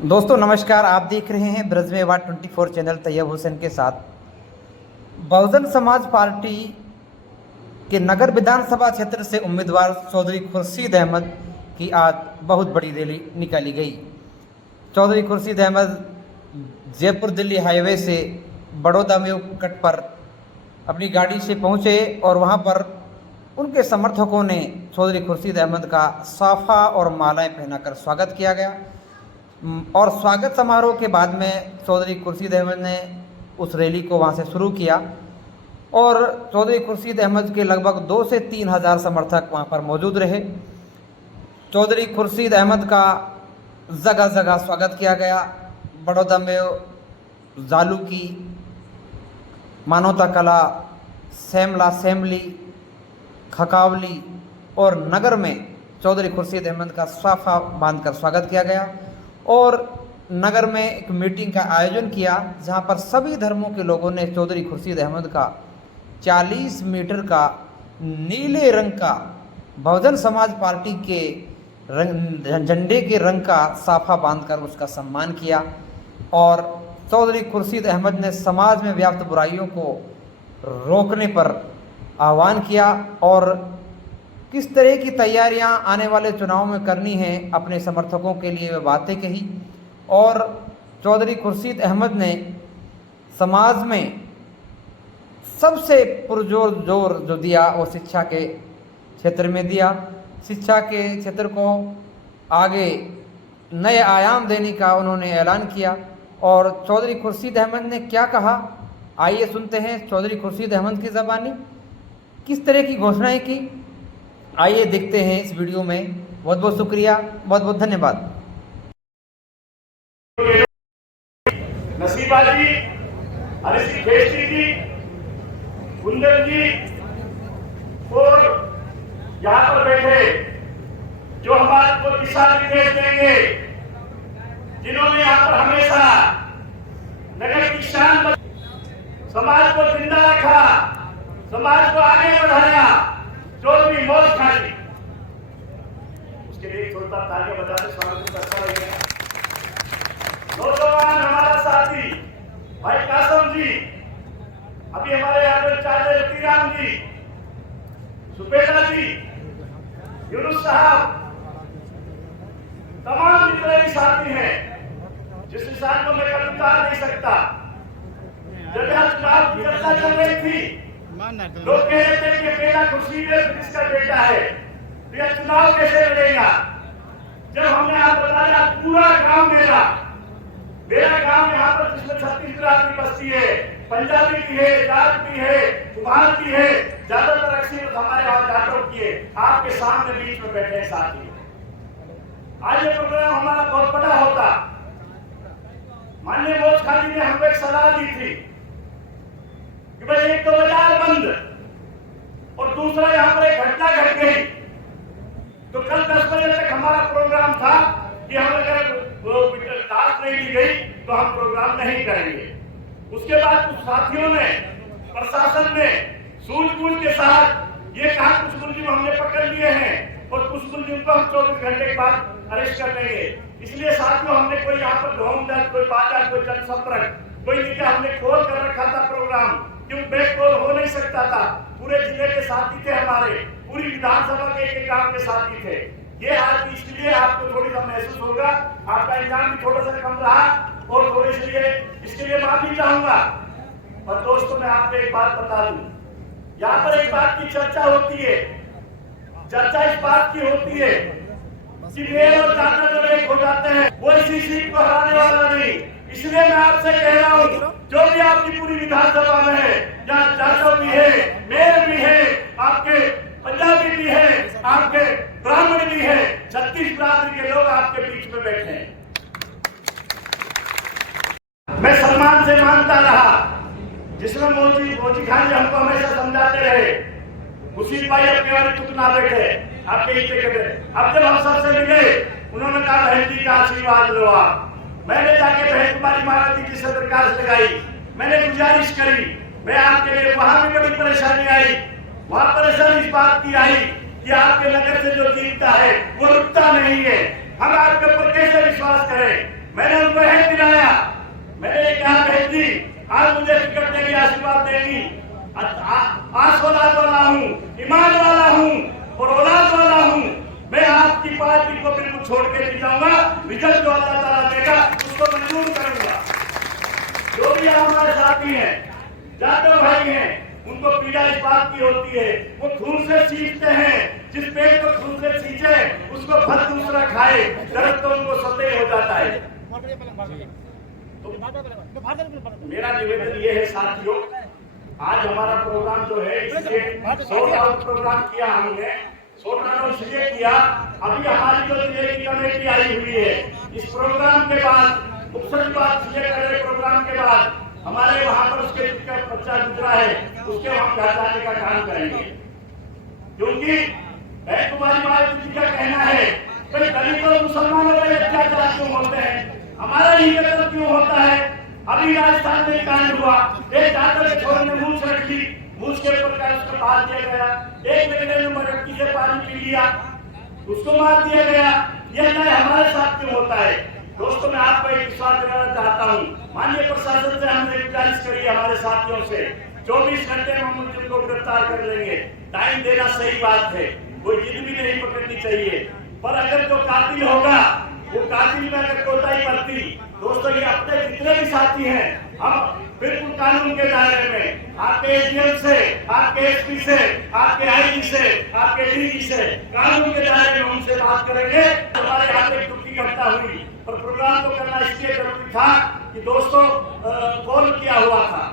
दोस्तों नमस्कार। आप देख रहे हैं ब्रज में वार्ड 24 चैनल तैयब हुसैन के साथ। बहुजन समाज पार्टी के नगर विधानसभा क्षेत्र से उम्मीदवार चौधरी खुर्शीद अहमद की आज बहुत बड़ी रैली निकाली गई। चौधरी खुर्शीद अहमद जयपुर दिल्ली हाईवे से बड़ौदा में कट पर अपनी गाड़ी से पहुंचे और वहां पर उनके समर्थकों ने चौधरी खुर्शीद अहमद का साफा और मालाएं पहनाकर स्वागत किया गया। और स्वागत समारोह के बाद में चौधरी खुर्शीद अहमद ने उस रैली को वहाँ से शुरू किया और चौधरी खुर्शीद अहमद के लगभग 2 से 3 हज़ार समर्थक वहाँ पर मौजूद रहे। चौधरी खुर्शीद अहमद का जगह जगह स्वागत किया गया। बड़ौदा में जालू की, मानवता कला, सेमला सेमली, खकावली और नगर में चौधरी खुर्शीद अहमद का साफा बांधकर स्वागत किया गया और नगर में एक मीटिंग का आयोजन किया जहां पर सभी धर्मों के लोगों ने चौधरी खुर्शीद अहमद का 40 मीटर का नीले रंग का बहुजन समाज पार्टी के झंडे के रंग का साफा बांधकर उसका सम्मान किया। और चौधरी खुर्शीद अहमद ने समाज में व्याप्त बुराइयों को रोकने पर आह्वान किया और किस तरह की तैयारियां आने वाले चुनाव में करनी है अपने समर्थकों के लिए वे बातें कही। और चौधरी खुर्शीद अहमद ने समाज में सबसे पुरजोर जोर जो दिया वो शिक्षा के क्षेत्र में दिया। शिक्षा के क्षेत्र को आगे नए आयाम देने का उन्होंने ऐलान किया। और चौधरी खुर्शीद अहमद ने क्या कहा, आइए सुनते हैं चौधरी खुर्शीद अहमद की ज़बानी किस तरह की घोषणाएं की। आइए देखते हैं इस वीडियो में। बहुत बहुत शुक्रिया, बहुत बहुत धन्यवाद। नसीबा जी, हरीश खेस्टी जी, कुंदन जी और यहाँ पर बैठे जो हमारे को दिशा निर्देश देंगे, जिन्होंने यहाँ पर हमेशा नगर की शान, समाज को जिंदा रखा, समाज को आगे बढ़ाया, चौधरी मौज खाली। उसके लिए एक छोटा तालियां बजाते स्वागत करता रहेगा। नौजवान हमारा साथी भाई कासम जी, अभी हमारे यहाँ पर चाचा रतीराम जी, सुपेदा जी, यूनुस साहब, तमाम जितने भी साथी हैं, जिस इंसान को मैं कल उतार नहीं सकता। जब यहाँ चुनाव की चर्चा चल रही थी, लोग कह रहे थे कि बेटा खुर्शीद इसका बेटा है, तो यह चुनाव कैसे लड़ेगा। जब हमने आप बताया पूरा गांव मेरा गांव यहाँ पर जिसमें 36 बिरादरी बस्ती है, पंजाबी भी है, जाट भी है, कुमार भी है, ज्यादातर अक्सर हमारे यहाँ जाटों की है, आपके सामने बीच में बैठे साथी। आज ये प्रोग्राम हमारा बहुत बड़ा होता। माननीय मौज खाली ने हमको एक सलाह दी थी कि भाई एक तो बाजार बंद और दूसरा यहाँ पर एक घटना घट गई, तो कल 10 बजे तक हमारा प्रोग्राम था कि हम अगर टास्क नहीं ली गई तो हम प्रोग्राम नहीं करेंगे। उसके बाद कुछ साथियों ने, प्रशासन ने सूझबूझ के साथ ये कहा कुछ मुलजिम हमने पकड़ लिए हैं और कुछ मुलजिम को हम 24 घंटे के बाद अरेस्ट कर लेंगे। इसलिए साथियों हमने कोई यहाँ पर ढोंग दर्ज, कोई बाजार, कोई जनसंपर्क, कोई नहीं, हमने खोल कर रखा था प्रोग्राम, क्यों बैक कॉल हो नहीं सकता था। पूरे जिले के साथी थे हमारे, पूरी विधानसभा के एक गांव के साथी थे। ये आज इसलिए आपको थोड़ी सा महसूस होगा, आपका इंतजाम भी थोड़ा सा कम रहा और थोड़ी सी इसके लिए माफी चाहूंगा। और दोस्तों मैं आपको एक बात बता दूं, यहाँ पर एक बात की चर्चा होती है, चर्चा इस बात की होती है कि मेयर और चाचा जब एक हो जाते हैं वो इसी सीट को हराने वाला नहीं। इसलिए मैं आपसे कह रहा हूँ, जो भी आपकी पूरी विधानसभा में है, जहाँ चाचा भी है, मेयर भी है, आपके पंजाबी भी है, आपके ब्राह्मण भी है, 36 बिरादरी के लोग आपके बीच में बैठे हैं। मैं सम्मान से मानता रहा, जिसमें मोदी खान जी हमको हमेशा समझाते रहे, उसी भाई अपने वाले चुप ना बैठे, आपके ईटे के। अब जब हम सबसे मिले, उन्होंने कहा बहन जी का आशीर्वाद लो आप। मैंने जाके बहन कुमारी महाराज जी से दरखास्त लगाई, मैंने गुजारिश करी, मैं आपके लिए, वहां भी बड़ी परेशानी आई। वहां परेशानी इस बात की आई कि आपके नगर से जो जीतता है वो रुकता नहीं है, हम आपके ऊपर कैसे विश्वास करें। मैंने उनको हेड दिलाया, मैंने कहा बहन जी आज मुझे टिकट देगी, आशीर्वाद देगी, आस औलाद वाला हूँ, ईमान वाला हूँ और औलाद वाला हूँ, मैं आपकी पार्टी को बिल्कुल छोड़ के नहीं जाऊंगा, रिजल्ट जो अल्लाह ताला देगा उसको मंजूर करूंगा। जो भी हमारे साथी हैं, जाटव भाई हैं, उनको पीड़ा इस बात की होती है, वो खून से सींचते हैं, जिस पेड़ को खून से सींचे उसको फल दूसरा खाए, दर्द तो उनको सदैव हो जाता है। तो मेरा निवेदन ये है साथियों, आज हमारा प्रोग्राम जो है इसलिए सोल्ड आउट प्रोग्राम किया हमने, सोल्ड आउट इसलिए किया, अभी हमारी जो जिले की कमेटी आई हुई है, इस प्रोग्राम के बाद उपसचिव जिले के प्रोग्राम के बाद हमारे वहां पर उसके जिसका बच्चा गुजरा है उसके वहां पहचाने का काम करेंगे, क्योंकि कुमारी मायावती जी का कहना है भाई दलितों और मुसलमानों पर अत्याचार क्यों होते हैं, हमारा ही कत्ल क्यों होता है। अभी राजस्थान में कांड हुआ, एक जाकर के छोरे ने मूछ रख ली, मूछ के ऊपर का उसको मार दिया गया, एक लड़के ने मटकी से पानी पी लिया, उसको मार दिया गया। यह न्याय हमारे साथ क्यों होता है। दोस्तों मैं आपको एक विश्वास दिलाना चाहता हूँ, माननीय प्रशासन से हमने गुजारिश करी हमारे साथियों से 24 घंटे में हम उनको गिरफ्तार कर लेंगे, टाइम देना सही बात है, कोई जिद भी नहीं पकड़नी चाहिए, पर अगर जो कातिल होगा वो कातिल में अगर कोताही बरती, दोस्तों ये अपने जितने भी साथी हैं हम बिल्कुल कानून के दायरे में, आपके एसडीएम से, आपके एसपी से, आपके आईजी से, आपके डीजी से कानून के दायरे में उनसे बात करेंगे। हमारे यहाँ पे दुख की घटना हुई, पर प्रोग्राम को करना इसलिए जरूरी था कि दोस्तों कॉल किया हुआ था,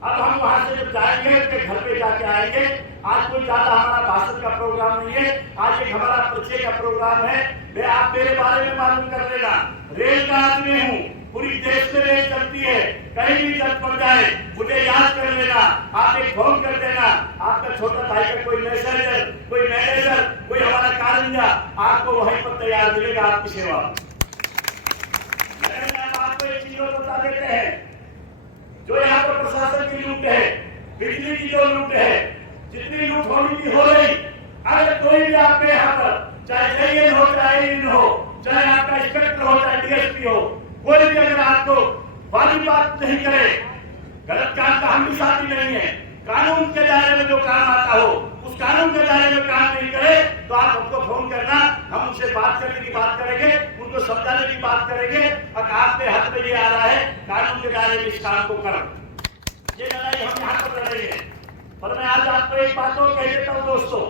अब हम वहां से जब जाएंगे उनके घर पे जाके आएंगे। आज कोई ज्यादा हमारा भाषण का प्रोग्राम नहीं है, आज एक हमारा परिचय का प्रोग्राम है। मैं आप मेरे बारे में मालूम कर लेना, रेल का आदमी हूँ, पूरी देश में रेल चलती है, कहीं भी जब पड़ जाए मुझे याद कर लेना, आप एक फोन कर देना, आपका छोटा भाई का कोई मैसेजर, कोई मैनेजर, कोई हमारा कारंजा आपको वहीं पर तैयार मिलेगा आपकी सेवा। आपको एक चीज और बता देते हैं, जो यहाँ पर प्रशासन की लूट है, बिजली की जो लूट है, जितनी लूट होनी की हो रही, अगर कोई भी आपके यहाँ पर चाहे जेईएन हो, चाहे इन हो, चाहे आपका इंस्पेक्टर हो, चाहे डीएसपी हो, कोई भी अगर आपको वाली बात नहीं करे, गलत काम का हम भी साथी नहीं है, कानून के दायरे में जो काम आता हो उस कानून के दायरे में काम नहीं करे तो आप हमको फोन करना, हम उनसे बात करने की बात करेंगे, उनको समझाने की बात करेंगे। अगर आपके हाथ में ये आ रहा है कानून के दायरे में इस काम को करो, ये लड़ाई हम यहाँ पर लड़ेंगे। पर मैं आज आपको एक बात और कह देता हूँ दोस्तों,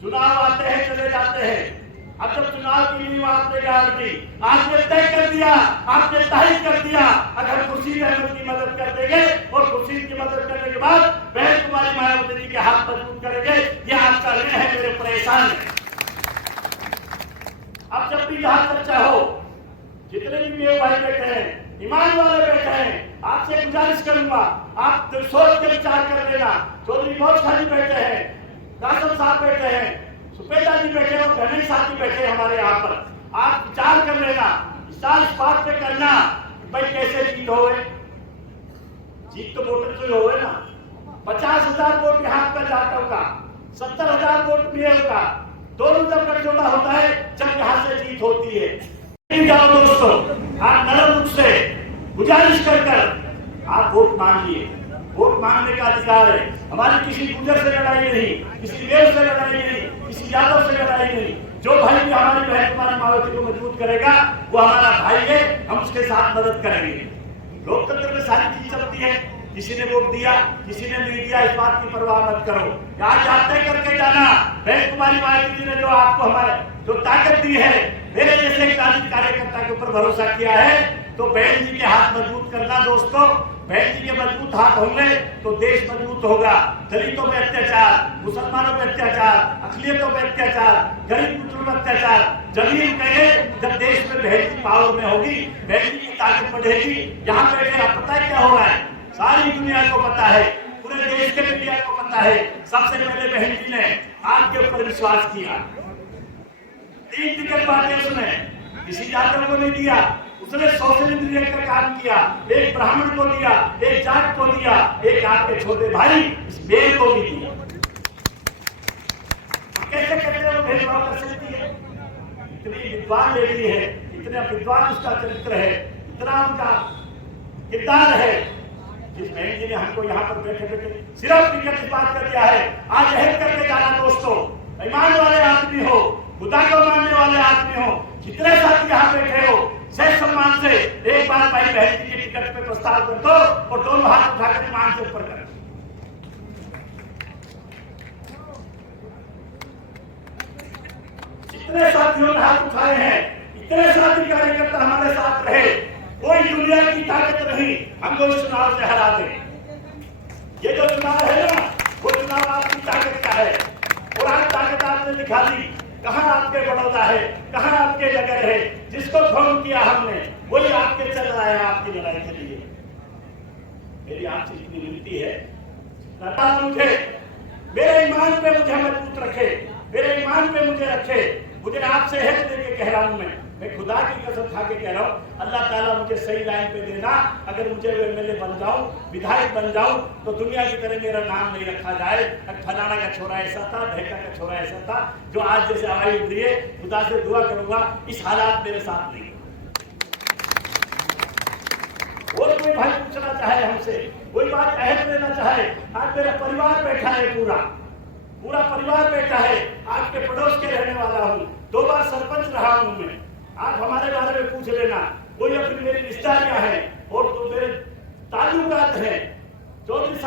चुनाव आते हैं चले जाते हैं, अब जब चुनाव की नींव आपने गाड़ दी, आपने तय कर दिया, आपने तारीफ कर दिया, अगर खुर्शीद अहमद की मदद कर देंगे और खुर्शीद की मदद करने के बाद बहन कुमारी मायावती जी के हाथ मजबूत करेंगे, ये आपका ऋण है, मेरे परेशान है। अब जब भी जहां चर्चा हो, जितने भी मेरे भाई बैठे हैं, ईमान वाले बैठे हैं, आपसे गुजारिश करूंगा, आप सोच के विचार कर लेना। चौधरी बहुत सारी बैठे हैं, कासम साहब बैठे हैं, सुपेदा जी बैठे और घने साथी बैठे हमारे यहाँ पर, आप विचार कर लेना, विचार इस बात पे करना भाई कैसे जीत हो, जीत तो वोटर से हो ना, 50,000 वोट यहाँ पर जाता होगा, 70,000 वोट मिले होगा, दोनों जब गठजोड़ा होता है जब यहाँ से जीत होती है। जाओ दोस्तों, आप नरम रूप से गुजारिश कर आप वोट मांगिए, वोट मांगने का अधिकार है। हमारी किसी गुजर से लड़ाई नहीं, किसी देव से लड़ाई नहीं, किसी यादव से लड़ाई नहीं। जो भाई भी हमारी बहन कुमारी मायावती को मजबूत करेगा वो हमारा भाई है, हम उसके साथ मदद करेंगे। लोकतंत्र में सारी चीज चलती है, किसी ने वोट दिया, किसी ने नहीं दिया, इस बात की परवाह मत करो। आज आप तय करके जाना, बहन कुमारी मायावती जी ने जो आपको हमारे जो ताकत दी है, मेरे जैसे एक राजनीतिक कार्यकर्ता के ऊपर भरोसा किया है, तो बहन जी के हाथ मजबूत करना दोस्तों। बहन जी के मजबूत हाथ होंगे तो देश मजबूत होगा। दलितों पे अत्याचार, मुसलमानों पे अत्याचार, अकलियतों पे अत्याचार, गरीब पुत्रों पे अत्याचार जब ही रुकेंगे जब देश में बहन की पावर में होगी, बहन जी की ताकत बढ़ेगी। यहाँ बैठे आप पता है क्या हो रहा है, सारी दुनिया को पता है, पूरे देश के मीडिया को पता है। सबसे पहले बहन जी ने आपके ऊपर विश्वास किया, 3 टिकट बांटे उसने, किसी जातों को नहीं दिया, उसने सोशल मीडिया का काम किया, एक ब्राह्मण को दिया, एक जाट को दिया, एक आपके छोटे भाई इस बेल को भी दिया। कैसे कहते हैं वो भेदभाव कर सकती है? इतनी विद्वान लेडी है, इतना विद्वान उसका चरित्र है, इतना उनका किरदार है, जिस बहन जी ने हमको यहाँ पर बैठे बैठे सिर्फ टिकट इस बात कर दिया है, आज अहद करके जाना दोस्तों, ईमान वाले आदमी हो, खुदा को मानने वाले आदमी हो, जितने साथी यहाँ बैठे हो, सही सम्मान से एक बार भाई बहन जी की टिकट पे प्रस्ताव कर दो और दोनों हाथ उठाकर ईमान से ऊपर कर। जितने साथियों ने हाथ उठाए हैं, इतने साथी कार्यकर्ता हमारे साथ रहे, कोई दुनिया की ताकत नहीं हमको इस चुनाव से हरा दे। ये जो चुनाव है ना, वो चुनाव आपकी ताकत का है और आज ताकत आपने दिखा दी। कहां आपके बड़ौदा है, कहां आपके नगर है, जिसको फोन किया हमने वही आपके चल रहा है आपकी लड़ाई के लिए। मेरी आपसे इतनी विनती है, मुझे मेरे ईमान पे मुझे मजबूत रखे, मेरे ईमान पे मुझे रखे। मुझे आपसे है लेके कह रहा हूं, मैं खुदा की कसम खा के कह रहा हूं, अल्लाह ताला मुझे सही लाइन पे देना। अगर मुझे एमएलए बन जाऊं, विधायक बन जाऊं, तो दुनिया की तरह मेरा नाम नहीं रखा जाए, फलाना का छोरा ऐसा था, ढेका का छोरा ऐसा था, जो आज जैसे आवाज उभरी है। खुदा से दुआ करूंगा इस हालात मेरे साथ नहीं। और कोई भाई पूछना चाहे हमसे, कोई बात अहद लेना चाहे, आज मेरा परिवार बैठा है, पूरा परिवार बैठा है, आपके पड़ोस के रहने वाला हूँ, 2 बार सरपंच रहा हूँ मैं। आप हमारे बारे में पूछ लेना, कोई अपनी मेरी रिश्तेदारियां हैं और तो मेरे ताल्लुकात हैं। 24